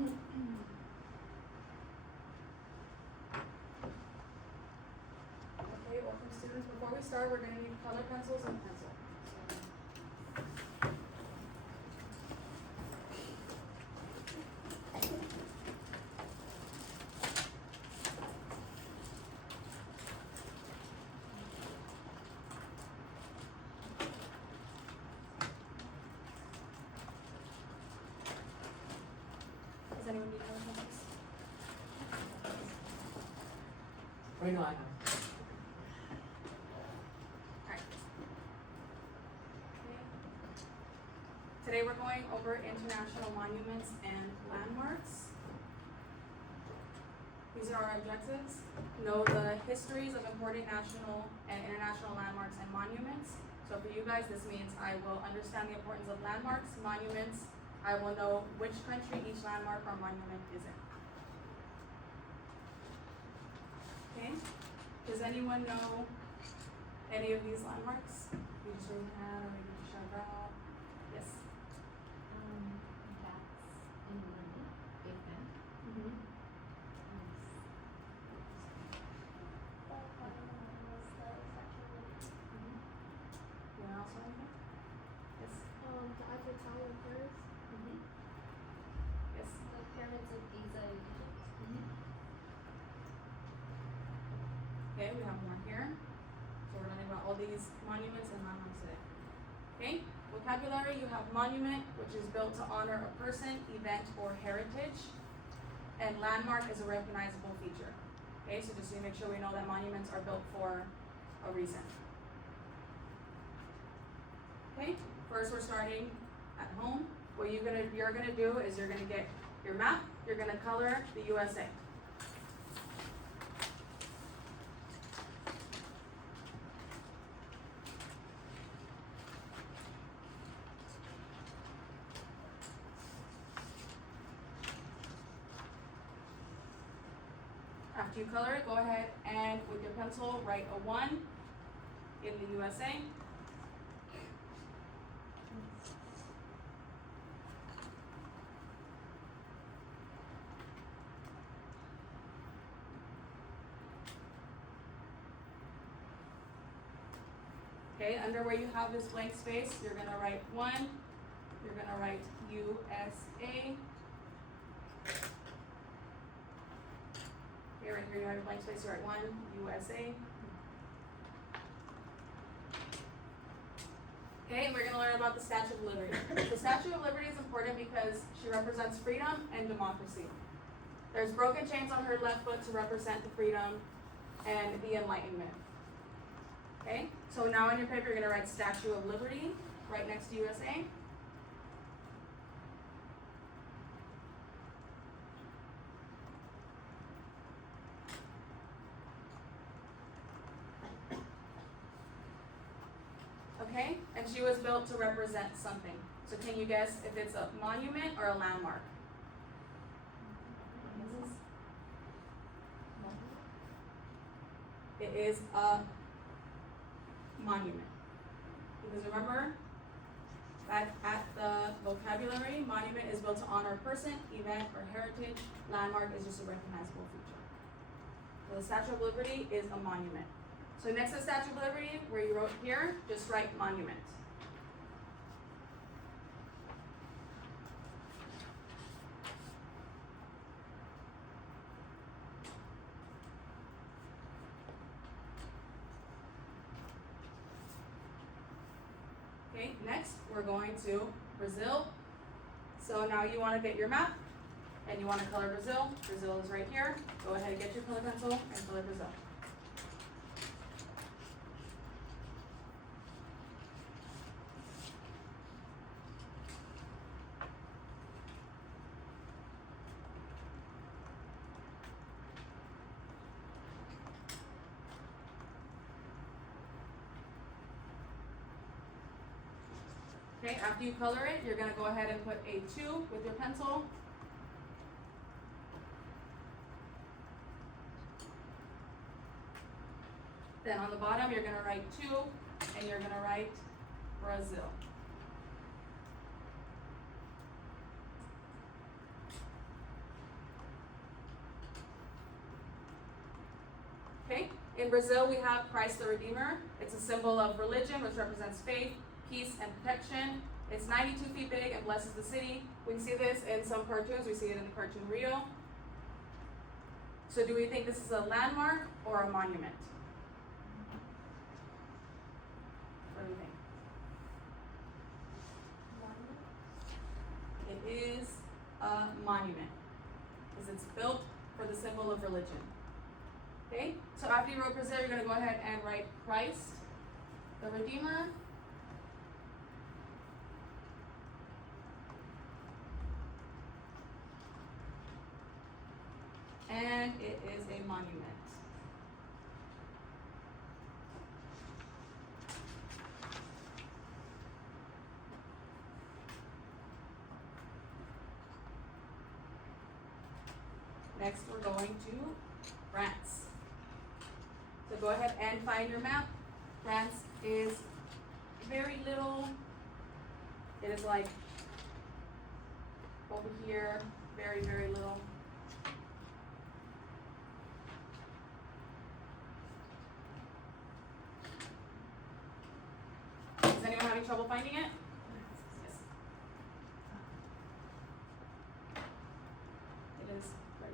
Okay, welcome students. Before we start, we're gonna need color pencils and pencil. Does anyone need color pencils? Right now I have. Alright. Today we're going over international monuments and landmarks. These are our objectives. Know the histories of important national and international landmarks and monuments. So for you guys, this means I will understand the importance of landmarks, monuments. I will know which country each landmark or monument is in. Okay? Does anyone know any of these landmarks? You just raise your hand or maybe just shout it out. Yes. That's in London, Big Ben. Mm-hmm. You want also anything? Yes. The Eiffel Tower in Paris, Mm-hmm. Yes. the pyramids of Giza in Egypt. Okay, we have more here. So we're learning about all these monuments and landmarks today. Okay, vocabulary, you have monument, which is built to honor a person, event, or heritage. And landmark is a recognizable feature. Okay, so just to make sure we know that monuments are built for a reason. Okay, first we're starting at home. What you're gonna do is you're gonna get your map, you're gonna color the USA. After you color it, go ahead and with your pencil write a 1 in the USA. Okay, under where you have this blank space, you're gonna write 1, you're gonna write USA. Okay, right here you have your blank space, you write 1, USA. Okay, and we're gonna learn about the Statue of Liberty. The Statue of Liberty is important because she represents freedom and democracy. There's broken chains on her left foot to represent the freedom and the Enlightenment. Okay, so now on your paper you're gonna write Statue of Liberty right next to USA. Okay, and she was built to represent something. So can you guess if it's a monument or a landmark? It is a monument. Because remember that at the vocabulary, monument is built to honor a person, event, or heritage. Landmark is just a recognizable feature. So the Statue of Liberty is a monument. So next to the Statue of Liberty, where you wrote here, just write monument. Okay, next we're going to Brazil. So now you want to get your map and you want to color Brazil. Brazil is right here. Go ahead and get your color pencil and color Brazil. Okay, after you color it, you're gonna go ahead and put a 2 with your pencil. Then on the bottom, you're gonna write 2, and you're gonna write Brazil. In Brazil, we have Christ the Redeemer. It's a symbol of religion, which represents faith, peace, and protection. It's 92 feet big and blesses the city. We see this in some cartoons. We see it in the cartoon Rio. So do we think this is a landmark or a monument? What do you think? It is a monument because it's built for the symbol of religion. Okay, so after you wrote Brazil, you're going to go ahead and write Christ, the Redeemer. And it is a monument. Next, we're going to France. So go ahead and find your map. France is very little. It is like over here, very, very little. Is anyone having trouble finding it? Yes. It is right.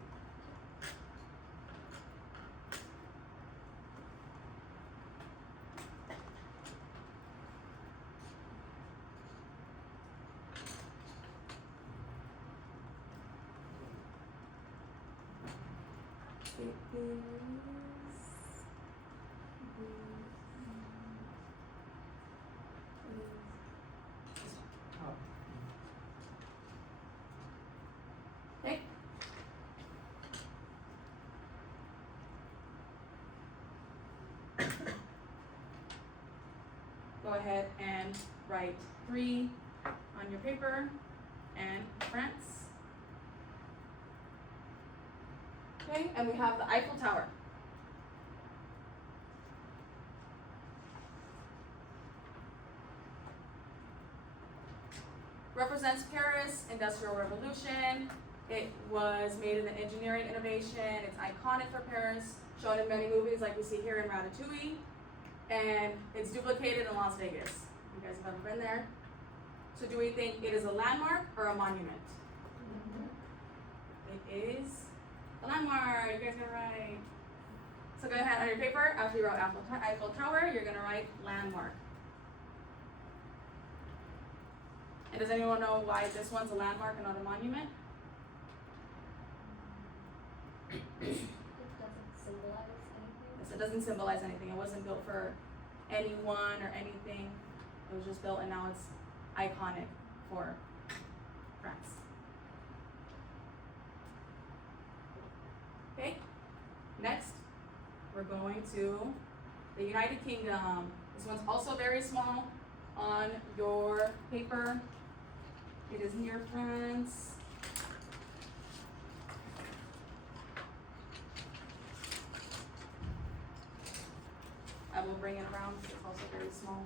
It is. Oh. Okay. Go ahead and write 3 on your paper and France. Okay, and we have the Eiffel Tower. Represents Paris, Industrial Revolution. It was made in an engineering innovation. It's iconic for Paris, shown in many movies like we see here in Ratatouille. And it's duplicated in Las Vegas. You guys have ever been there? So do we think it is a landmark or a monument? It is a landmark. You guys got it right. So go ahead on your paper, after you wrote Eiffel Tower, you're gonna write landmark. And does anyone know why this one's a landmark and not a monument? It doesn't symbolize anything. Yes, it doesn't symbolize anything. It wasn't built for anyone or anything. It was just built and now it's iconic for France. Okay, next we're going to the United Kingdom. This one's also very small on your paper. It is near France. I will bring it around because it's also very small.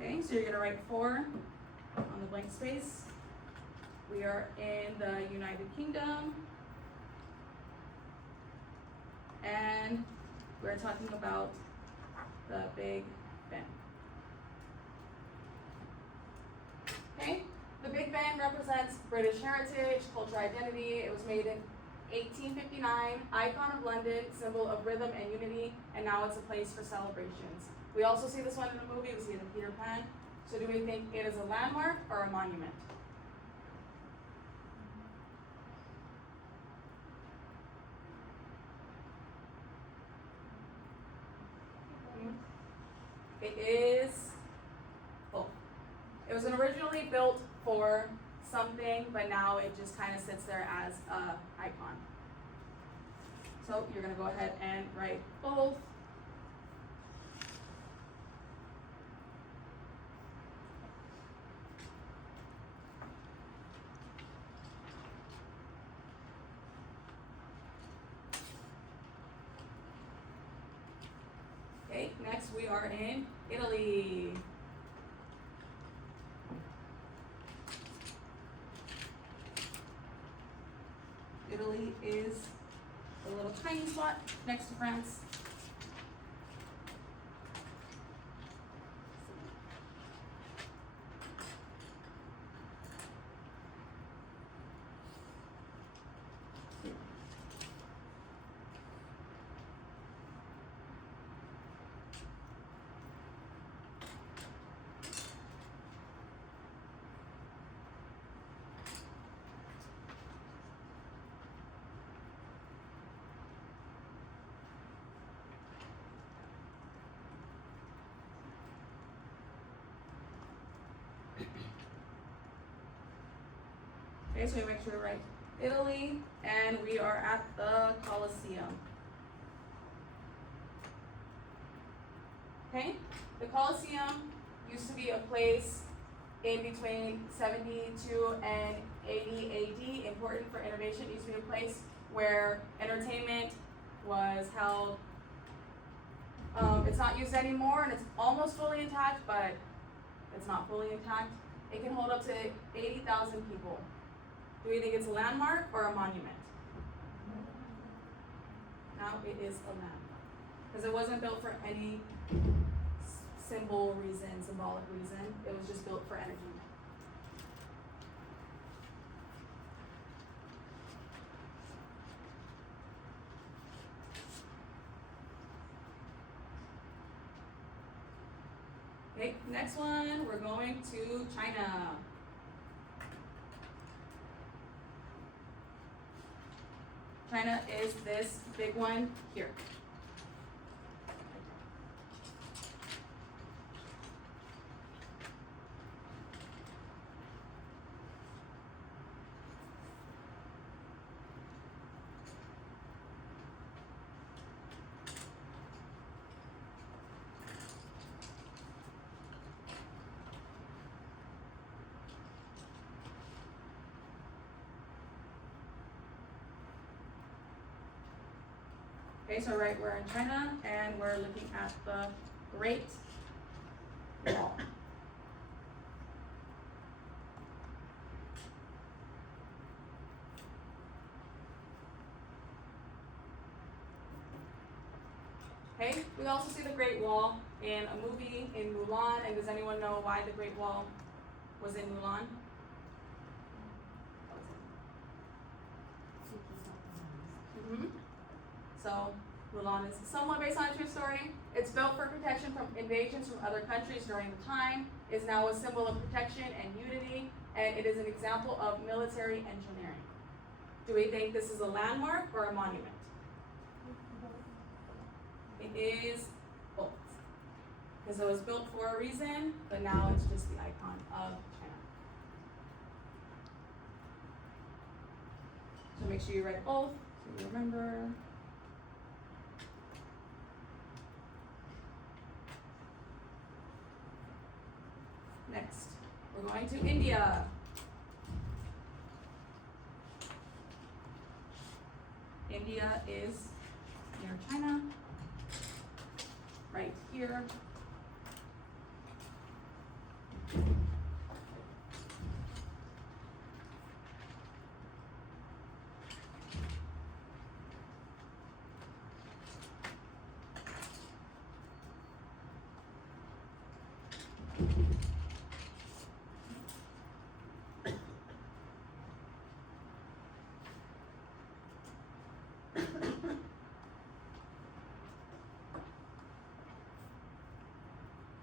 Okay, so you're gonna write 4 on the blank space. We are in the United Kingdom. And we're talking about the Big Ben. Okay, the Big Ben represents British heritage, cultural identity. It was made in 1859, icon of London, symbol of rhythm and unity, and now it's a place for celebrations. We also see this one in the movie, we see it in Peter Pan. So do we think it is a landmark or a monument? It is It was originally built for something, but now it just kind of sits there as a icon. So you're gonna go ahead and write both. Okay, next we are in Italy. Italy is a little tiny spot next to France. Okay, so we make sure to write Italy, and we are at the Colosseum. Okay, the Colosseum used to be a place in between 72 and 80 AD, important for innovation. It used to be a place where entertainment was held. It's not used anymore, and it's almost fully intact, but it's not fully intact. It can hold up to 80,000 people. Do we think it's a landmark or a monument? Now it is a landmark. Because it wasn't built for any symbolic reason. It was just built for energy. Okay, next one, we're going to China. China is this big one here. Okay, so right, we're in China, and we're looking at the Great Wall. Okay, we also see the Great Wall in a movie in Mulan, and does anyone know why the Great Wall was in Mulan? Mm-hmm. So Mulan is somewhat based on a true story. It's built for protection from invasions from other countries during the time, is now a symbol of protection and unity, and it is an example of military engineering. Do we think this is a landmark or a monument? It is both. Because it was built for a reason, but now it's just the icon of China. So make sure you write both, so you remember. Next, we're going to India. India is near China, right here.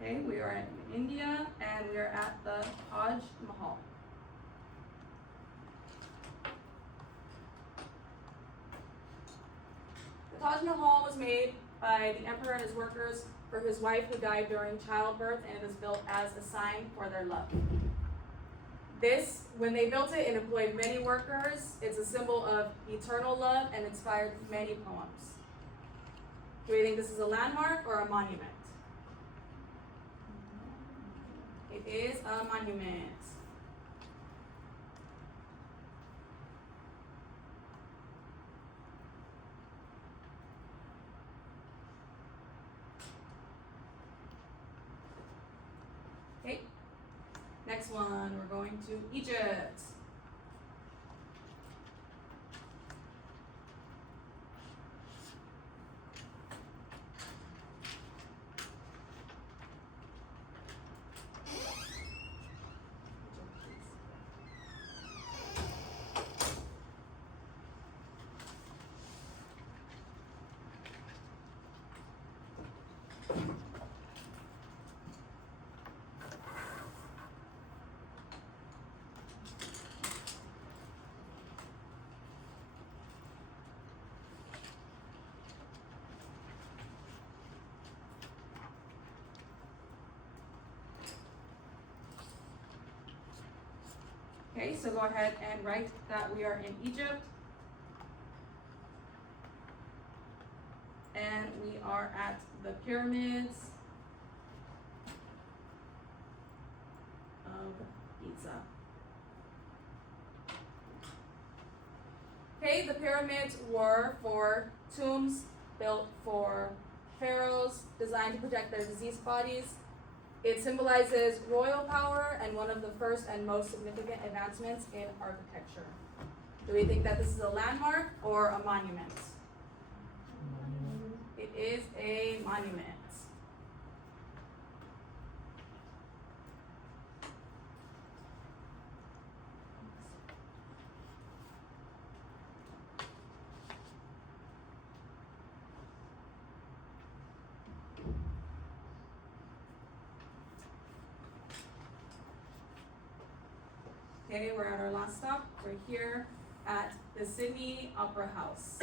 Okay, we are in India, and we are at the Taj Mahal. The Taj Mahal was made by the emperor and his workers for his wife who died during childbirth, and it is built as a sign for their love. This, when they built it, it employed many workers. It's a symbol of eternal love and inspired many poems. Do we think this is a landmark or a monument? It is a monument. Okay. Next one, we're going to Egypt. Okay, so go ahead and write that we are in Egypt. And we are at the pyramids of Giza. Okay, the pyramids were for tombs built for pharaohs, designed to protect their diseased bodies. It symbolizes royal power and one of the first and most significant advancements in architecture. Do we think that this is a landmark or a monument? It is a monument. Okay, we're at our last stop. We're here at the Sydney Opera House.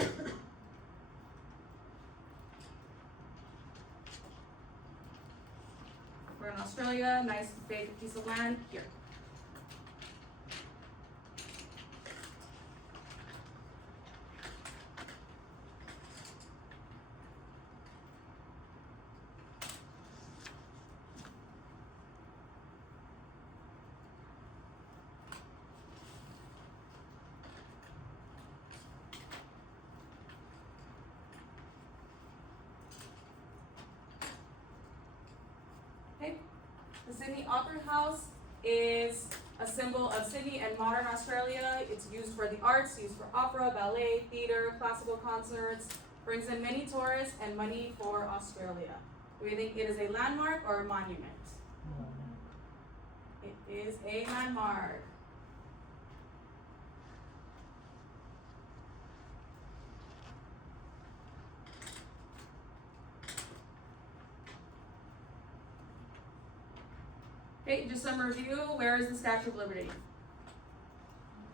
We're in Australia, nice big piece of land here. Okay, the Sydney Opera House is a symbol of Sydney and modern Australia. It's used for the arts, used for opera, ballet, theater, classical concerts, brings in many tourists and money for Australia. Do we think it is a landmark or a monument? It is a landmark. Okay, just some review. Where is the Statue of Liberty?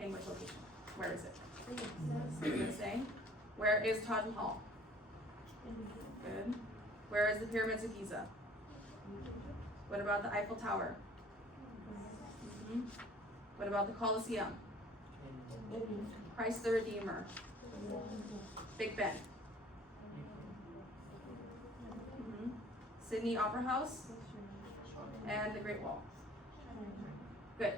In which location? Where is it? USA. Where is Taj Mahal? Good. Where is the Pyramids of Giza? What about the Eiffel Tower? What about the Colosseum? Christ the Redeemer? Big Ben? Sydney Opera House? And the Great Wall. Good.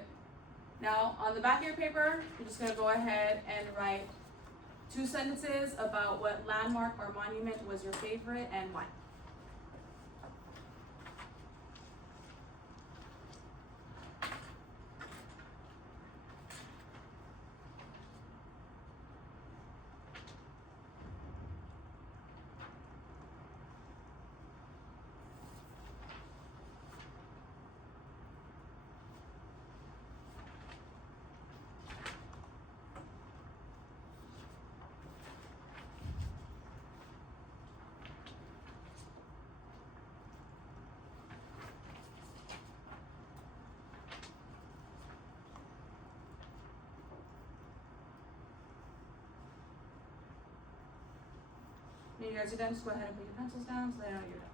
Now, on the back of your paper, you're just going to go ahead and write 2 sentences about what landmark or monument was your favorite and why. When you guys are done, just go ahead and put your pencils down so they know you're done.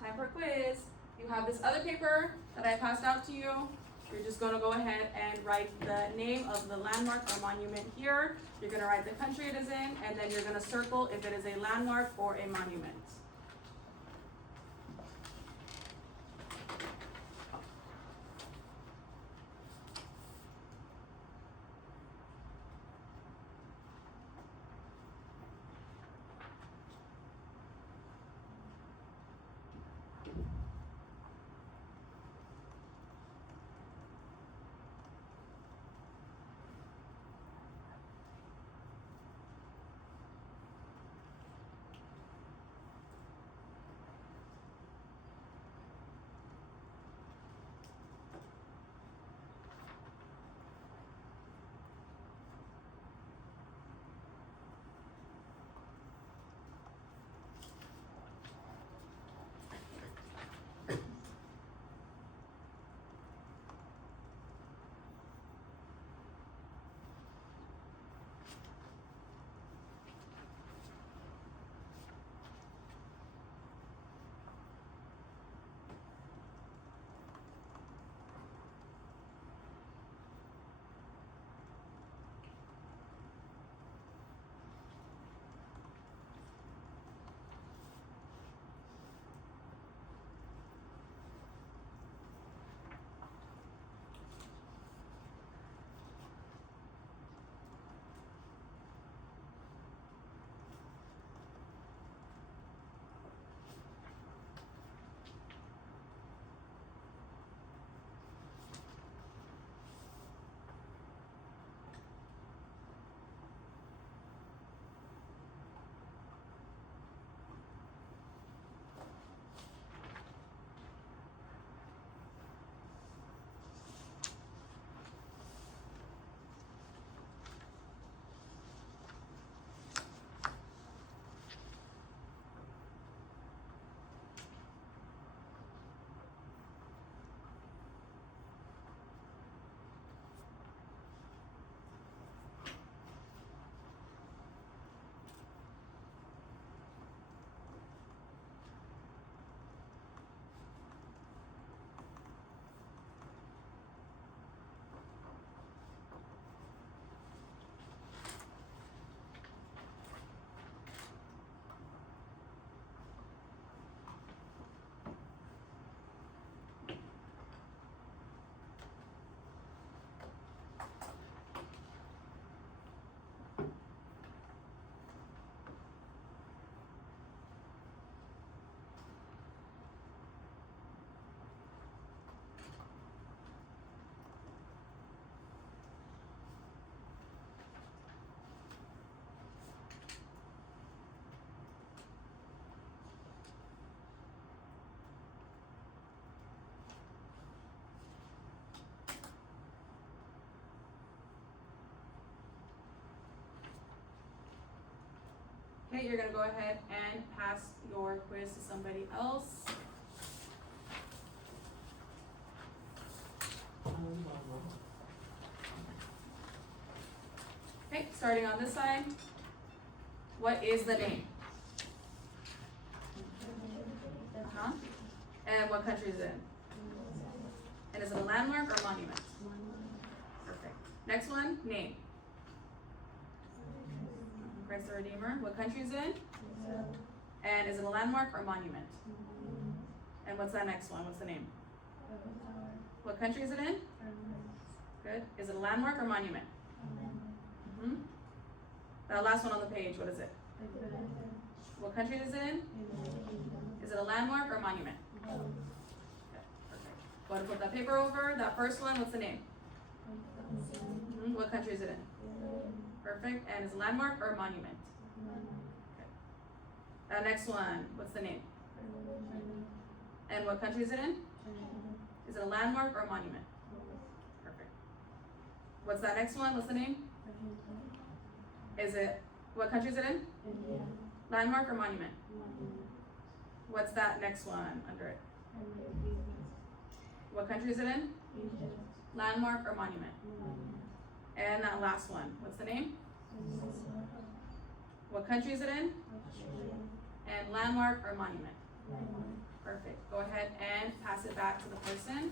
time for a quiz. You have this other paper that I passed out to you. You're just gonna go ahead and write the name of the landmark or monument here. You're gonna write the country it is in, and then you're gonna circle if it is a landmark or a monument. Okay, you're gonna go ahead and pass your quiz to somebody else. Okay, starting on this side. What is the name? Uh-huh. And what country is it in? And is it a landmark or monument? Perfect. Next one, name. Christ the Redeemer. What country is it in? And is it a landmark or monument? And what's that next one? What's the name? What country is it in? Good. Is it a landmark or monument? Mm-hmm. That last one on the page, what is it? What country is it in? Is it a landmark or monument? Okay, perfect. Go ahead and flip that paper over. That first one, what's the name? Mm-hmm. What country is it in? Perfect. And is it a landmark or a monument? Okay. Next one, what's the name? And what country is it in? Is it a landmark or a monument? Perfect. What's that next one? What's the name? Is it, what country is it in? Landmark or monument? What's that next one under it? What country is it in? Landmark or monument? And that last one, what's the name? What country is it in? And landmark or monument? Perfect. Go ahead and pass it back to the person.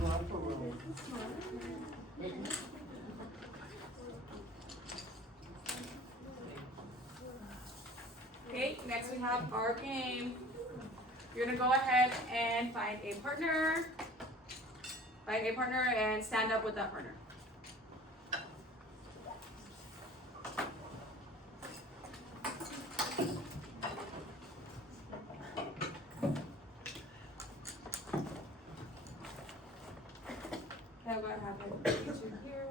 Well, I put one. Okay, next we have our game. You're gonna go ahead and find a partner. Find a partner and stand up with that partner. Okay, I'm gonna have you two here.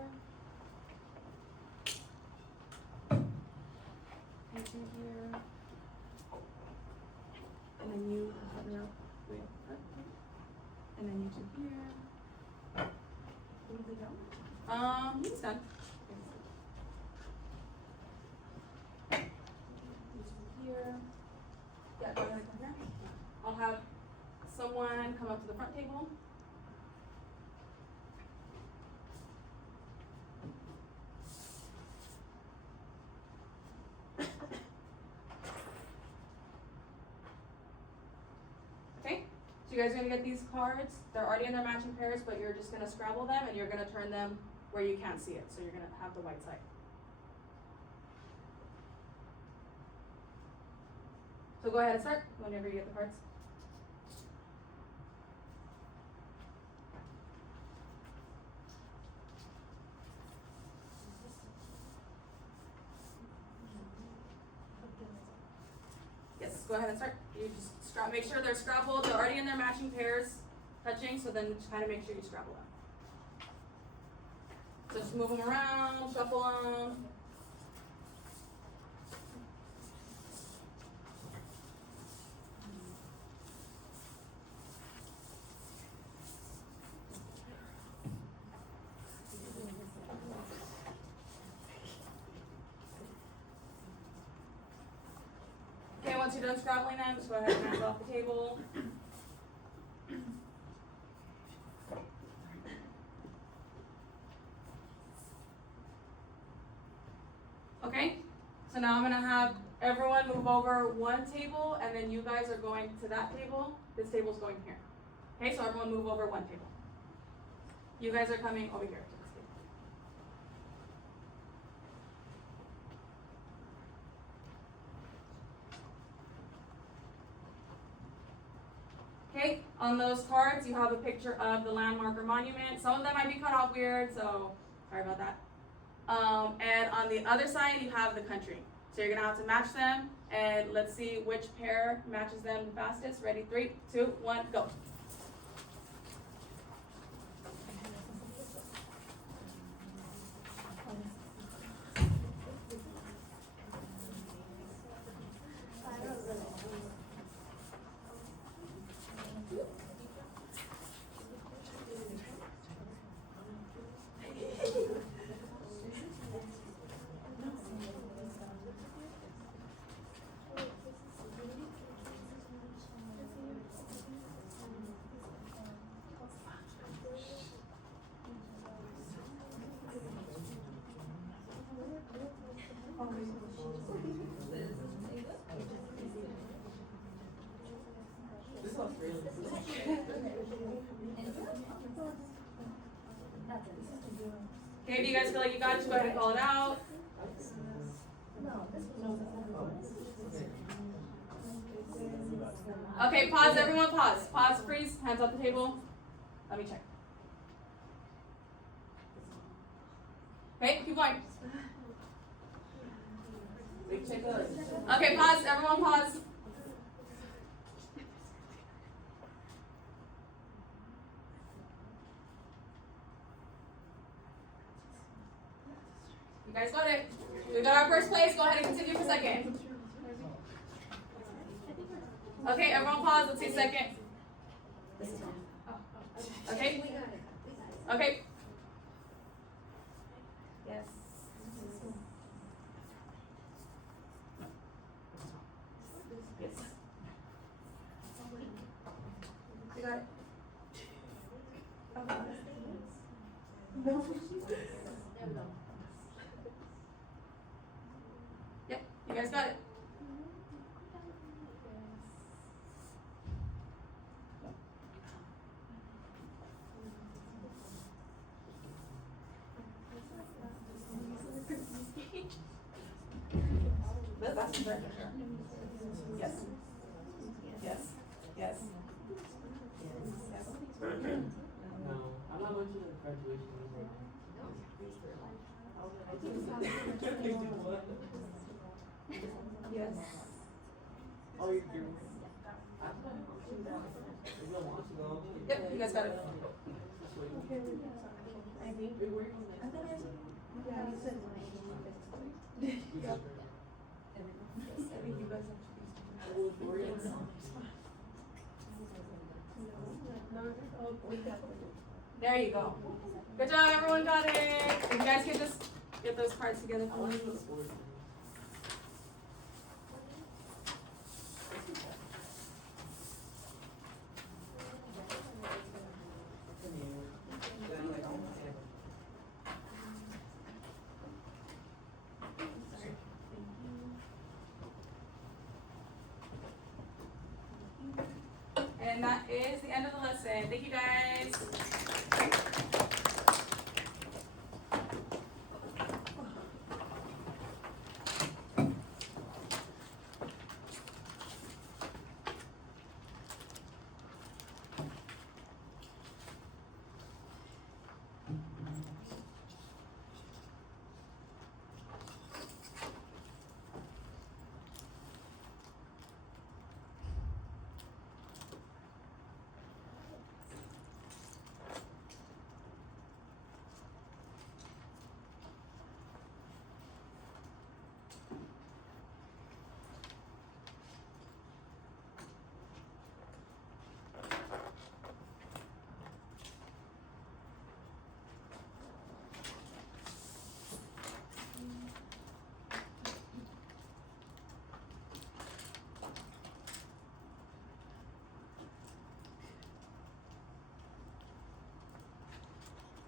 You two here. And then you partner up with her. And then you two here. He's done. You two here. Yeah, go ahead and come here. I'll have someone come up to the front table. Okay, so you guys are gonna get these cards. They're already in their matching pairs, but you're just gonna scrabble them and you're gonna turn them where you can't see it. So you're gonna have the white side. So go ahead and start whenever you get the cards. Yes, go ahead and start. You just make sure they're scrabbled. They're already in their matching pairs, touching. So then just kind of make sure you scrabble them. So just move them around, shuffle them. Okay, once you're done scrabbling them, just go ahead and hands off the table. Okay, so now I'm gonna have everyone move over one table, and then you guys are going to that table. This table's going here. Okay, so everyone move over one table. You guys are coming over here to this table. Okay, on those cards you have a picture of the landmark or monument. Some of them might be cut off weird, so sorry about that. And on the other side you have the country. So you're gonna have to match them, and let's see which pair matches them the fastest. Ready? 3, 2, 1, go. Okay, if you guys feel like you got it, just go ahead and call it out. Okay, pause, everyone pause. Pause, freeze, hands off the table. Let me check. Okay, keep going. Okay, pause, everyone pause. You guys got it. We got our first place. Go ahead and continue for second. Okay, everyone pause. Let's see second. Okay. Okay. Yes. Yes. You got it. No. Yep, you guys got it. that's very for sure. Yes. Yes. Yes. Yes. No, I'm not going to the graduation anymore. Yes. Oh, you're doing it. There's no wants to go. Yep, you guys got it. Just wait. I think. Wait, where are you going I thought I said. Yeah, you said. next? I think you guys have to be. Where are you going? There you go. Good job, everyone got it. You guys can just get those cards together for me. And that is the end of the lesson. Thank you guys.